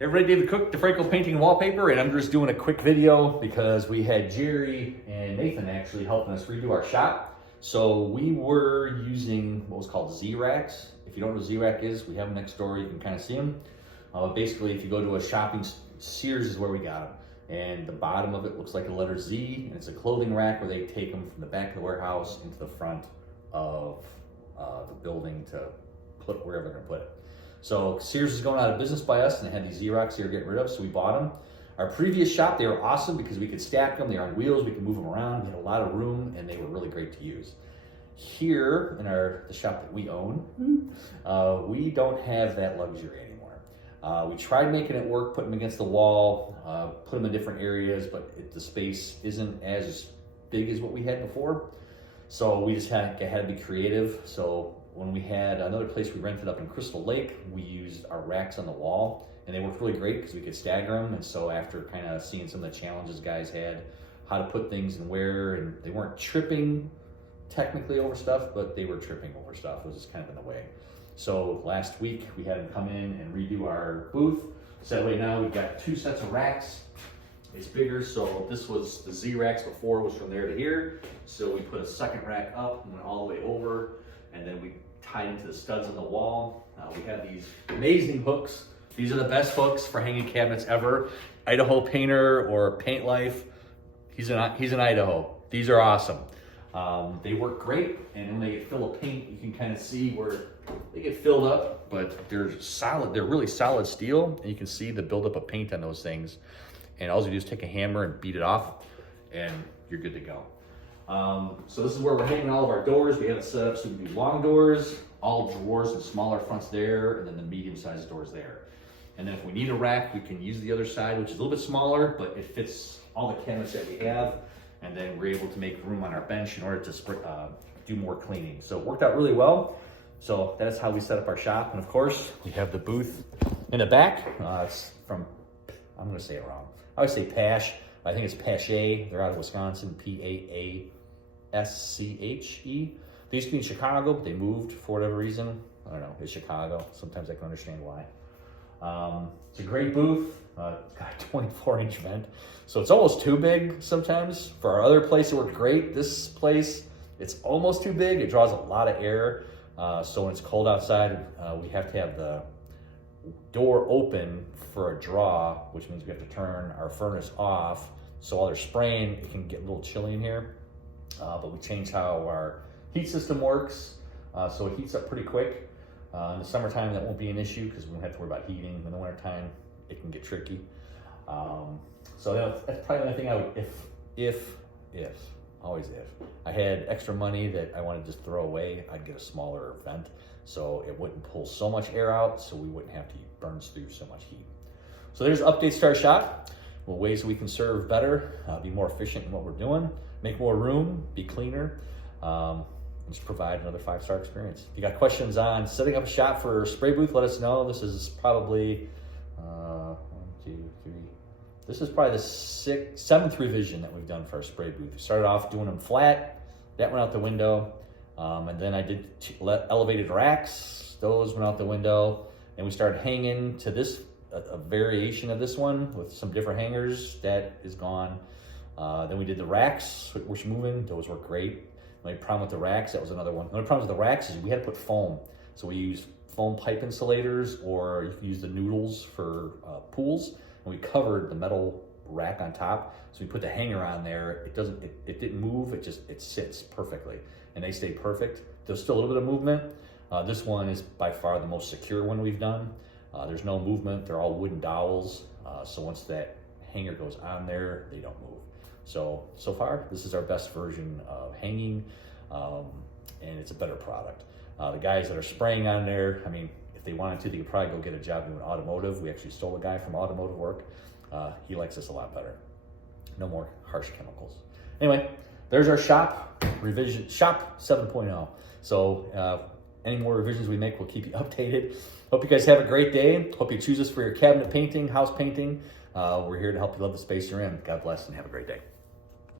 Everybody, David Cook, DeFranco Painting and Wallpaper, and I'm just doing a quick video because we had Jerry and Nathan actually helping us redo our shop. So we were using what was called Z-Racks. If you don't know what Z-Rack is, we have them next door. You can kind of see them. Basically, if you go to a shopping, Sears is where we got them. And the bottom of it looks like a letter Z, and it's a clothing rack where they take them from the back of the warehouse into the front of the building to put wherever they're gonna put it. So Sears is going out of business by us, and they had these Z-Rocks they were getting rid of, so we bought them. Our previous shop, they were awesome because we could stack them. They were on wheels, we could move them around. We had a lot of room, and they were really great to use. Here in the shop that we own, we don't have that luxury anymore. We tried making it work, putting them against the wall, put them in different areas, but the space isn't as big as what we had before. So we just had to be creative. So when we had another place we rented up in Crystal Lake, we used our racks on the wall, and they worked really great because we could stagger them. And so after kind of seeing some of the challenges guys had, how to put things and where, and they weren't tripping technically over stuff, but they were tripping over stuff. It was just kind of in the way. So last week we had them come in and redo our booth. So that way now we've got 2 sets of racks. It's bigger, so this was the Z-Racks before, was from there to here. So we put a second rack up and went all the way over, and then we tied into the studs on the wall. We have these amazing hooks. These are the best hooks for hanging cabinets ever. Idaho Painter or Paint Life, he's in Idaho. These are awesome. They work great, and when they get full of paint, you can kind of see where they get filled up, but they're solid. They're really solid steel, and you can see the buildup of paint on those things. And all you do is take a hammer and beat it off, and you're good to go. So this is where we're hanging all of our doors. We have it set up so we can do long doors, all drawers and smaller fronts there, and then the medium-sized doors there. And then if we need a rack, we can use the other side, which is a little bit smaller, but it fits all the cabinets that we have. And then we're able to make room on our bench in order to do more cleaning. So it worked out really well. So that's how we set up our shop. And of course, we have the booth in the back. It's from, I'm gonna say it wrong. I would say Pash. I think it's Pache. They're out of Wisconsin, Paasche. They used to be in Chicago, but they moved for whatever reason. I don't know, it's Chicago. Sometimes I can understand why. It's a great booth. It's got a 24-inch vent. So it's almost too big sometimes. For our other place, it worked great. This place, it's almost too big. It draws a lot of air. So when it's cold outside, we have to have the door open for a draw, which means we have to turn our furnace off. So while they're spraying, it can get a little chilly in here. But we changed how our heat system works. So it heats up pretty quick. In the summertime, that won't be an issue because we don't have to worry about heating. In the wintertime, it can get tricky. So that's probably the only thing I would, always if I had extra money that I wanted to just throw away, I'd get a smaller vent so it wouldn't pull so much air out, so we wouldn't have to burn through so much heat. So there's updates to our shop, ways we can serve better, be more efficient in what we're doing, make more room, be cleaner, and just provide another 5-star experience. If you got questions on setting up a shop for a spray booth, let us know. This is probably this is probably the 7th revision that we've done for our spray booth. We started off doing them flat, that went out the window, and then I did elevated racks, those went out the window, and we started hanging to this, a variation of this one with some different hangers, that is gone. Then we did the racks, which moving, those work great. The only problem with the racks, that was another one. The only problem with the racks is we had to put foam. So we used foam pipe insulators, or you can use the noodles for pools. And we covered the metal rack on top. So we put the hanger on there. It didn't move, it sits perfectly. And they stay perfect. There's still a little bit of movement. This one is by far the most secure one we've done. There's no movement, they're all wooden dowels. So once that hanger goes on there, they don't move. So far, this is our best version of hanging, and it's a better product. The guys that are spraying on there, I mean, if they wanted to, they could probably go get a job doing automotive. We actually stole a guy from automotive work. He likes us a lot better. No more harsh chemicals. Anyway, there's our shop revision, shop 7.0. So any more revisions we make, we'll keep you updated. Hope you guys have a great day. Hope you choose us for your cabinet painting, house painting. We're here to help you love the space you're in. God bless and have a great day.